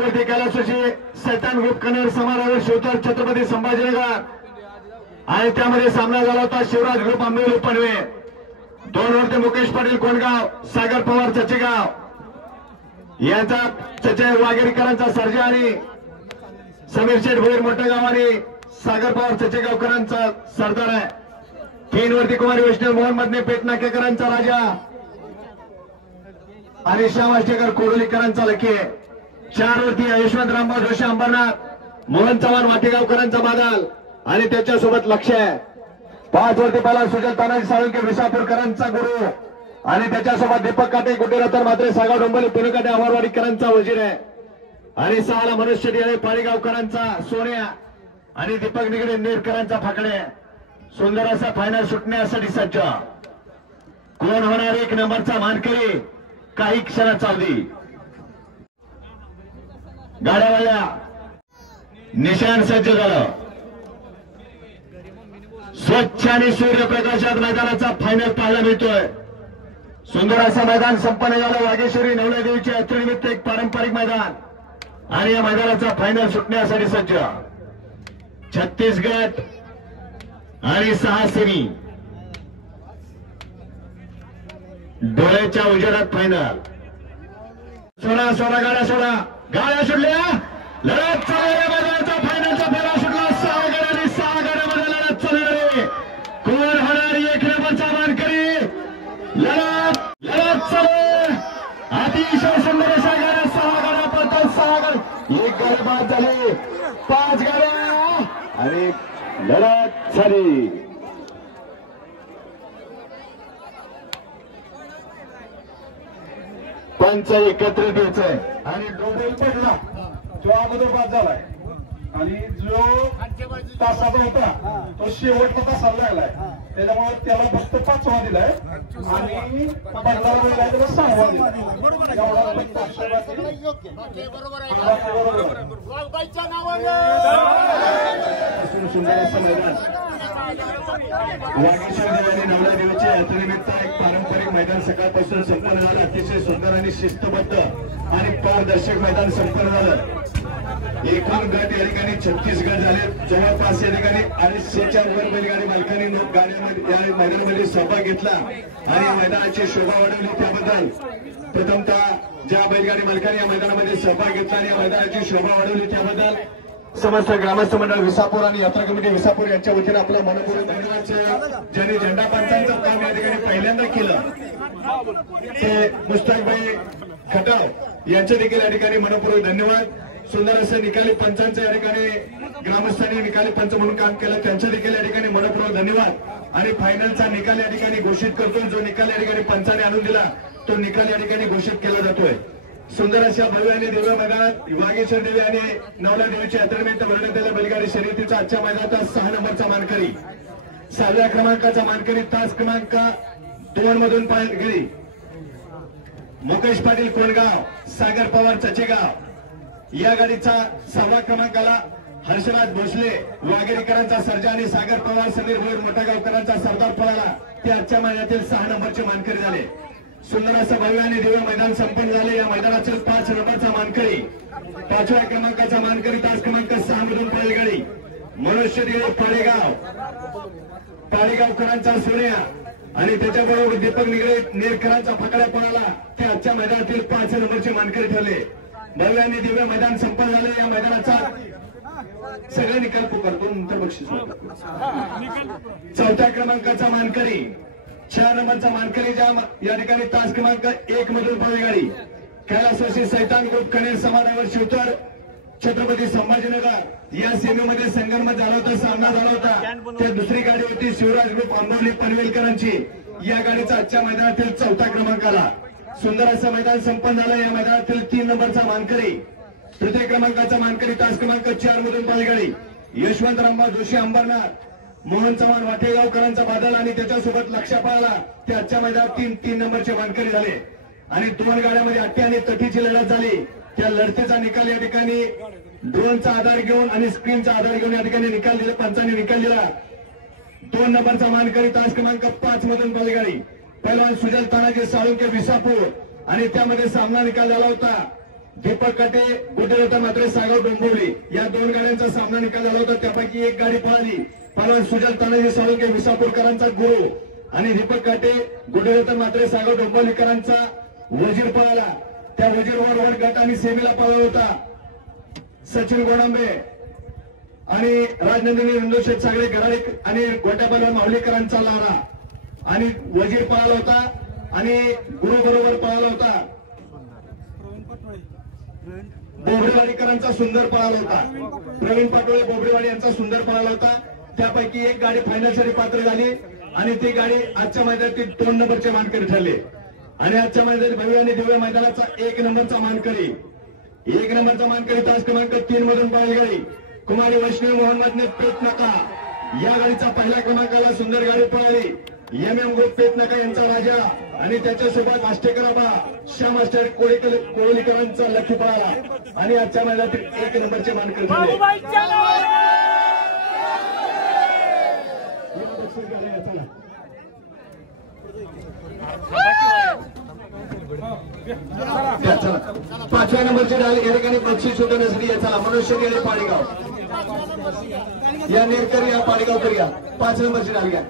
वरती कैलासवासी सैतान ग्रुप कन्नड समारोह शिवतर छत्रपती संभाजीनगर आणि त्यामध्ये सामना झाला होता शिवराज ग्रुप आंबेली पनवे 2 वरती मुकेश पाटील कोंडगाव सागर पवार चचेगाव यांचा चचे वाघेरीकरांचा सर्जा आणि समीर शेठ भोईर मोठेगाव आणि सागर पवार चचेगावकरांचा सरदार आहे। 3 वरती कुमारी वैष्णव मोहन मधने पेटनाकेकरांचा राजा आणि श्याम आष्टेकर कोडोलीकरांचा लकी। 4 वरती यशवंत रामभाऊ जोशी अंबरनाथ मोहन चव्हाण वाटेगावकरांचा बादल आणि त्याच्यासोबत लक्ष आहे। 5 वरती पहिला सुजल तानाजी साळुंके विसापूरकरांचा गुरु आणि त्याच्यासोबत दीपक काटे गुटेरत्न मात्रे सागाव डोंबली पुणेकाटे अमरवाडीकरांचा वजीर आहे। आणि 6 ला मनोज शेट्टी आणि पाळीगावकरांचा सोन्या आणि दीपक निगडे नेरकरांचा फाकडे। सुंदर असा फायनल सुटण्यासाठी सज्ज कोण होणार 1 नंबरचा मानकरी काही क्षणात चावली गाड्यावाल्या निशाण सज्ज झालं। स्वच्छ आणि सूर्यप्रकाशात मैदानाचा फायनल पाहायला मिळतोय। सुंदर असं मैदान संपन्न झालं। वाघेश्वरी नवलादेवीच्या यात्रेनिमित्त एक पारंपरिक मैदान आणि या मैदानाचा फायनल सुटण्यासाठी सज्ज 36 गट आणि 6 सेमी डोळ्याच्या उजेडात फायनल। सोडा गाड्या सुटल्या लढत चालू मैदानाचा फायनलचा फेरा सुटला। 6 गड्यांनी 6 गड्यामध्ये लढत चालू आहे। कोण होणार 1 नंबरचा मानकरी लढत चालू अतिशय सुंदर अशा गाड्या 6 गाड्या पडतात। 6 गाड्या 1 गाडी बाद झाली 5 गाड्या आणि लढत झाली। पंच एकत्रित यायचंय आणि डोबल पडला जो अगोदर बाद झालाय आणि जो तासाचा होता तो शेवटचा तासाला लागलाय त्याच्यामुळे त्याला फक्त 5वा दिलाय आणि पडला वेळेला त्याला 6वा दिलाय। वाघेश्वरी नवलादेवीच्या यात्रेनिमित्त एक पारंपरिक मैदान सकाळपासून संपन्न झालं। अतिशय सुंदर आणि शिस्तबद्ध आणि पारदर्शक मैदान संपन्न झालं। एकूण गट या ठिकाणी 36 गट झाले। जवळपास या ठिकाणी 250च्या वर बैलगाडी मालकांनी गाड्यामध्ये या मैदानामध्ये सहभाग घेतला आणि मैदानाची शोभा वाढवली। त्याबद्दल प्रथमतः ज्या बैलगाडी मालकांनी या मैदानामध्ये सहभाग घेतला आणि या मैदानाची शोभा वाढवली त्याबद्दल समस्त ग्रामस्थ मंडळ विसापूर आणि यात्रा कमिटी विसापूर यांच्या वतीने आपलं मनपूर्वक धन्यवाद। ज्यांनी झेंडा पंचांचं काम या ठिकाणी पहिल्यांदा केलं ते मुस्ताकभाई खटाव यांचे देखील या ठिकाणी मनपूर्वक धन्यवाद। सुंदर असे निकाली पंचांचं या ठिकाणी ग्रामस्थांनी निकाली पंच म्हणून काम केलं त्यांचे देखील या ठिकाणी मनपूर्वक धन्यवाद। आणि फायनलचा निकाल या ठिकाणी घोषित करतोय। जो निकाल या ठिकाणी पंचाने आणून दिला तो निकाल या ठिकाणी घोषित केला जातोय। सुंदर अशा भव्य आणि दिव्य मैदानात वाघेश्वर देवी आणि नवला देवीच्या यात्रेनिमित्त भरण्यात आलेल्या बैलगाडी शर्यतीचा आजच्या मैदानाचा 6 नंबरचा मानकरी 6व्या क्रमांकाचा मानकरी तास क्रमांक 2 मधून पायगडी मुकेश पाटील कोंडगाव सागर पवार चचेगाव या गाडीचा 6व्या क्रमांकाला हर्षराज भोसले वाघेरीकरांचा सर्जा आणि सागर पवार समीर भोईर मोठेगावकरांचा सरदार पळाला ते आजच्या मैदानातील 6 नंबरचे मानकरी झाले। सुंदर असं भव्य आणि दिव्य मैदान संपन्न झाले। या मैदानातील 5 नंबरचा मानकरी 5व्या क्रमांकाचा मानकरी तास क्रमांक 6 मधून बैलगाडी मनोज पाळीगावकरांचा सोन्या आणि त्याच्याबरोबर दीपक निगडे नेरकरांचा फकड्या पळाला ते आजच्या मैदानातील 5 नंबरचे मानकरी ठरले। भव्य आणि दिव्य मैदान संपन्न झाले। या मैदानाचा सगळे निकाल पुकारतो नंतर बक्षीस 4थ्या क्रमांकाचा मानकरी 4 नंबरचा मानकरी या ठिकाणी तास क्रमांक 1 मधून बैलगाडी कैलासवासी सैतान ग्रुप कन्नड समारोह शिवतर छत्रपती संभाजीनगर या सेमीमध्ये संगनमत झाला होता सामना झाला होता। त्या दुसरी गाडी होती शिवराज ग्रुप आंबोली पनवेलकरांची या गाडीचा आजच्या मैदानातील 4था क्रमांकाला सुंदर असं मैदान संपन्न झालं। या मैदानातील 3 नंबरचा मानकरी 3य क्रमांकाचा मानकरी तास क्रमांक 4 मधून बैलगाडी यशवंत रामभाऊ जोशी अंबरनाथ मोहन चव्हाण वाटेगावकरांचा बादल आणि त्याच्यासोबत लक्ष पाळला ते आजच्या मैदानात 3 नंबरचे मानकरी झाले। आणि 2 गाड्यामध्ये अट्टी आणि तटीची लढत झाली। त्या लढतीचा निकाल या ठिकाणी ड्रोनचा आधार घेऊन आणि स्क्रीनचा आधार घेऊन या ठिकाणी निकाल दिला पंचांनी निकाल दिला। 2 नंबरचा मानकरी तास क्रमांक 5 मधून बैलगाडी पहिलवान सुजल तानाजी साळुंके विसापूर आणि त्यामध्ये सामना निकाल झाला होता दीपक काटे गुटेरोटा मात्र सागाव डोंबिवली या 2 गाड्यांचा सामना निकाल झाला होता. त्यापैकी एक गाडी पळाली. पहलवान सुजल तानाजी साळुंके विसापूरकरांचा गुरु आणि दीपक काटे गुटेरोटा मात्र सागाव डोंबिवलीकरांचा वजीर पळाला. त्या वजीरवर गट आणि सेमीला पळाला होता सचिन गोडांबे आणि राजनंदिनी नंदोशेठ सागळे गराडे आणि गोट्या पहलवान माहुलीकरांचा लारा आणि वजीर पळाला होता आणि गुरु बरोबर पळाला होता. बोबडेवाडीकरांचा सुंदर पळाला होता. प्रवीण पाटोळे बोबडेवाडी यांचा सुंदर पळाला होता. त्यापैकी एक गाडी फायनलसाठी पात्र झाली आणि ती गाडी आजच्या मैदानातील 2 नंबरचे मानकरी ठरले आणि आजच्या मैदानात भव्य आणि दिव्य मैदानाचा 1 नंबरचा मानकरी तास क्रमांक 3 मधून पळाली गाडी कुमारी वैष्णवी मोहन मधने पेटनाका या गाडीचा पहिल्या क्रमांकाला सुंदर गाडी पळाली. MM ग्रुप पेटनाका यांचा राजा आणि त्याच्यासोबत आष्टेकराबा श्याम मास्टर कोळीकरांचा लक्की पळाला आणि आजच्या मैदानातील 1 नंबरचे मानकरी झाले. पाचव्या नंबरची डाल या ठिकाणी बक्षीस शोधण्यासाठी चला मनुष्य गेले पाडेगाव या नेरकर या पाडेगावकर या 5 नंबरची डाल घ्या.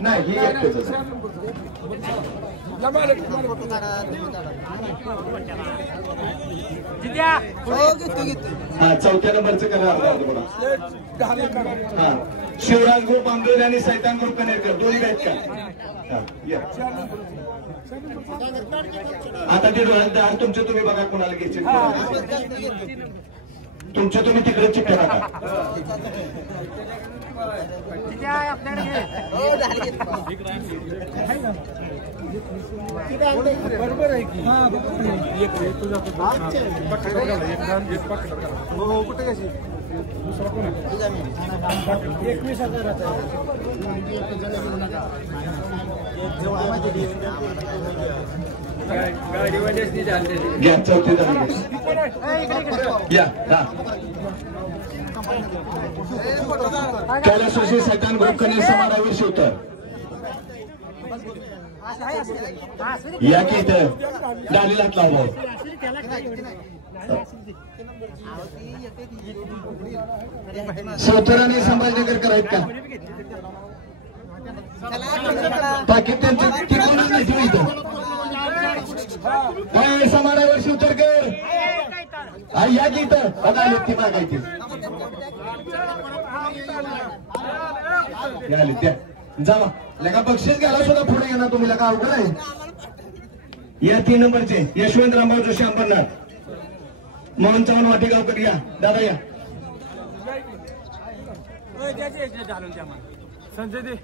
नाही ही एकटेच हा 4थ्या नंबरचं करा. हा शिवराज ग्रुप आंबोली आणि सैतान ग्रुप कनेरकर दोन्ही आहेत का? आता ते डोळ्यात तुमचे तुम्ही बघा कोणाला घ्यायचे तुमच्या तुम्ही तिकडे चिठ्ठ्या टाका. बरोबर आहे की कुठे कशी 21,000 घ्या 4थी या कैलासवासी सैतान ग्रुप कनेर समारावीर शिवतर या की इथं डालीला लावलं शिवतर आणि संभाजीनगर करायत का पाकिट त्यांचं तिकडूनच नाही इथं काय समारावीर शिवतरकर या की इथं बघा ती मागायची आली त्या जावा लगा बक्षीस घ्यायला सुद्धा पुढे येणार तुम्ही लगा अवघड आहे. या 3 नंबरचे यशवंत रामभाऊ जोशी अंबरनाथ मोहन चव्हाण वाटेगावकर या दादा या संजय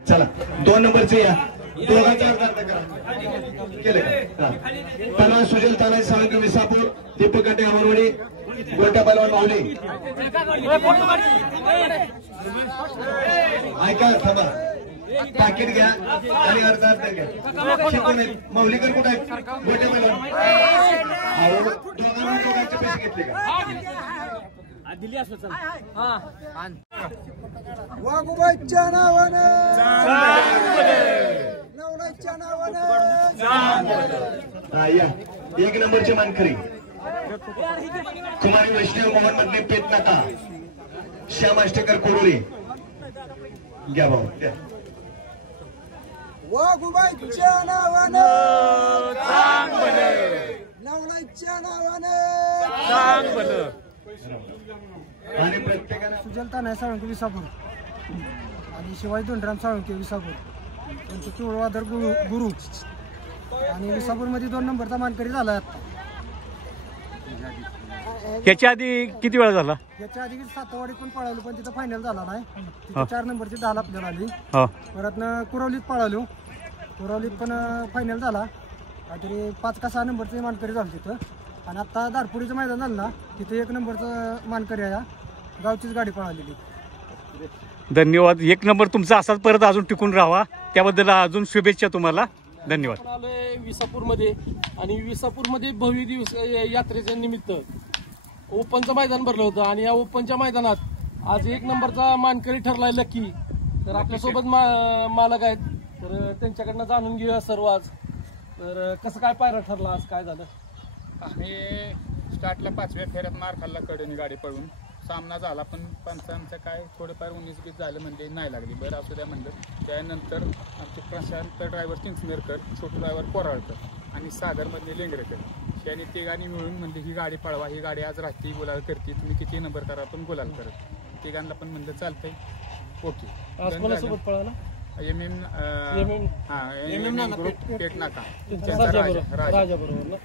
चला 2 नंबरचे या दोघांचा अर्थ करा केले पहलवान सुजल तानाजी साळुंके विसापूर दीपक काटे अमरवाडी गोट्या पहलवान माऊली ऐका थांबा पाकिट घ्या आणि अर्धा घ्या. माऊलीकर कुठे आहेत गोट्या पहलवान दोघांचे पैसे घेतले का दिली असं वाघुबाईच्या नावानं नवनाथच्या नावानं या 1 नंबरचे मानकरी कुमारी वैष्णव मोहन मधने पेटनाका श्याम आष्टेकर कोरोली घ्या भाऊ घ्या. वाघुबाईच्या नावानं नवनाथच्या नावानं आणि प्रत्येकाने सुजल तानाजी साळुंके विसापूर आणि शिवाजी धोंडराम साळुंके विसापूर त्यांचे चोळवादर गुरु आणि विसापूरमध्ये 2 नंबरचा मानकरी झाला. याच्या आधी किती वेळा झाला? याच्या आधी सातवाडी पण पळालो पण तिथं फायनल झाला नाही. तिथे 4 नंबरची डाल आपल्याला आली. परत कुरवलीत पळालो कुरवलीत पण फायनल झाला काहीतरी 5 का 6 नंबरचे मानकरी झालं तिथं. आणि आता दारपुरीचं मैदान झालं ना तिथे 1 नंबरचं मानकरी आहे गावचीच गाडी पळालेली. धन्यवाद. 1 नंबर तुमचा असाच परत अजून टिकून राहावा त्याबद्दल अजून शुभेच्छा तुम्हाला. धन्यवाद. विसापूरमध्ये आणि विसापूरमध्ये भव्य दिवस यात्रेच्या निमित्त ओपनचं मैदान भरलं होतं आणि या ओपनच्या मैदानात आज 1 नंबरचा मानकरी ठरलाय लकी. तर आपल्यासोबत मालक आहेत तर त्यांच्याकडनं जाणून घेऊया सर्व आज. तर कसं काय पायरा ठरला आज, काय झालं? आम्ही स्टार्टला 5व्या फेऱ्यात मार खाल्ला कडेने गाडी पळून. सामना झाला पण पंचांचं काय थोडंफार 19-20 झालं म्हणजे नाही लागली. बरं असू द्या म्हणलं. त्यानंतर आमचे प्रशांत ड्रायव्हर चिंचनेरकर, छोटू ड्रायव्हर कोराळकर आणि सागरमधले लेंगरेकर यांनी तिघांनी मिळून म्हणजे ही गाडी पळवा, ही गाडी आज राहते गुलाल करते, तुम्ही किती नंबर करा पण गुलाल करत. तिघांना पण म्हणलं चालतंय, ओके. आज कोणासोबत पळाला? पेट नाका राजा बरोबर ना.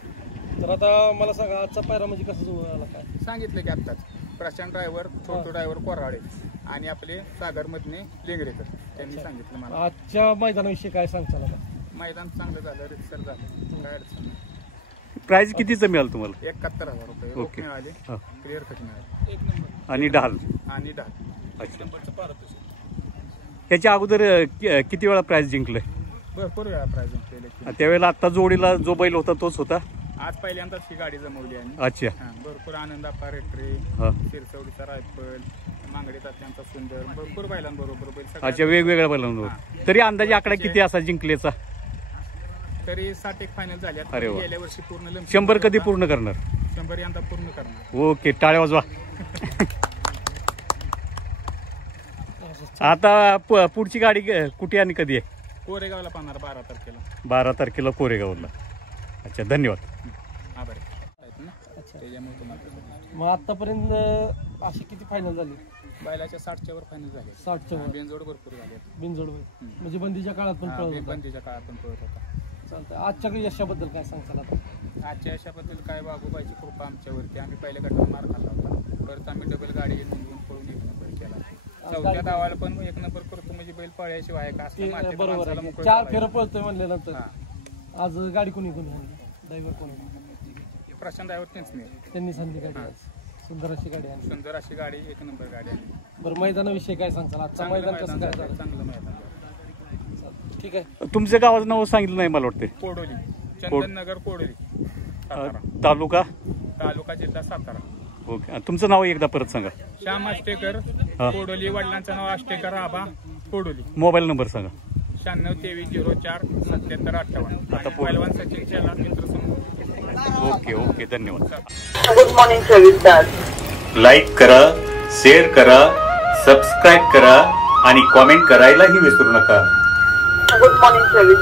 तर आता मला सांगा आजचा पायरा म्हणजे कसं जुळला काय? सांगितलं की आत्ताच प्रशांत ड्रायव्हर, छोटू ड्रायव्हर कोराळे आणि आपले सागरमधने लेंगरेकर त्यांनी सांगितलं मला. आजच्या मैदानाविषयी काय सांगताल आता? मैदान चांगलं झालं, रितसर झालं, काय अडचण नाही. प्राइस कितीचं मिळालं तुम्हाला? 71,000 रुपये रोख ओके. मिळाले, हा. क्लिअर कट मिळाले, 1 नंबर आणि ढाल. आणि 10 अच्छा. त्याच्या अगोदर किती वेळा प्राइस जिंकलंय? भरपूर वेळा प्राइज जिंकलेले. त्यावेळेला आता जोडीला जो बैल होता तोच होता? आज पहिल्यांदाच ही गाडी जमवली आणि अच्छा. भरपूर आनंदा पारेट्रे, हा. शिरसवडीचा रायफल, मांगडे तात्यांचा सुंदर, भरपूर बैलांबरोबर बैल अच्छा, सगळ्या. वेगवेगळ्या बैलांवर. तरी अंदाजे आकडा किती असा जिंकलेचा? तरी 60 एक फायनल झाल्या. अरे वा. गेल्या वर्षी पूर्ण 100 कधी पूर्ण करणार? 100 यंदा पूर्ण करणार. ओके, टाळ्या वाजवा. आता पुढची गाडी कुठे आणि कधी आहे? कोरेगावला पाहणार 12 तारखेला. 12 तारखेला कोरेगावला. अच्छा, धन्यवाद. आभारी आहेत ना. त्याच्यामुळे तुम्हाला मग आतापर्यंत अशी किती फायनल झाली? बैलाच्या 60च्या वर फायनल झाले. 60च्या वर बेंजोड भरपूर झाले. बिनजोड म्हणजे बंदीच्या काळात पण पळत होता. बंदीच्या काळात पण पळत होता. चालतंय. आजच्या यशाबद्दल काय सांगताल आता? आजच्या यशाबद्दल काय बाबूबाईची कृपा आमच्यावरती. आम्ही पहिल्या गटात मार खाल्ला होता, परत आम्ही डबल गाडी नोंदवून पळून 1 नंबर केला. 4थ्या धावाला पण 1 नंबर करतो म्हणजे बैल पळायशिवाय आहे का असं बरोबर आहे. 4 फेरं पळतोय म्हणल्यानंतर आज गाडी कोणी ड्रायव्हर कोणी? प्रशांत ड्रायव्हर त्यांनी सांगली गाडी आज. सुंदर अशी गाडी आहे. सुंदर अशी गाडी 1 नंबर गाडी आहे. बरं, मैदानाविषयी काय सांगताल? आजचं मैदान कसं काय झालं? चांगलं मैदान. ठीक आहे. तुमच्या गावाचं नाव सांगितलं नाही मला वाटतं. कोडोली, चंदननगर कोडोली, सातारा. तालुका? तालुका जिल्हा सातारा. ओके. तुमचं नाव एकदा परत सांगा. श्याम आष्टेकर कोडोली. वडिलांचं नाव आष्टेकर आबा कोडोली. मोबाईल नंबर सांगा. 9623047758. आता पहिलवान सचिन चेला मित्र समूह. ओके ओके, धन्यवाद. Good morning service. लाईक करा, शेअर करा, सबस्क्राईब करा आणि कॉमेंट करायलाही विसरू नका. Good morning service.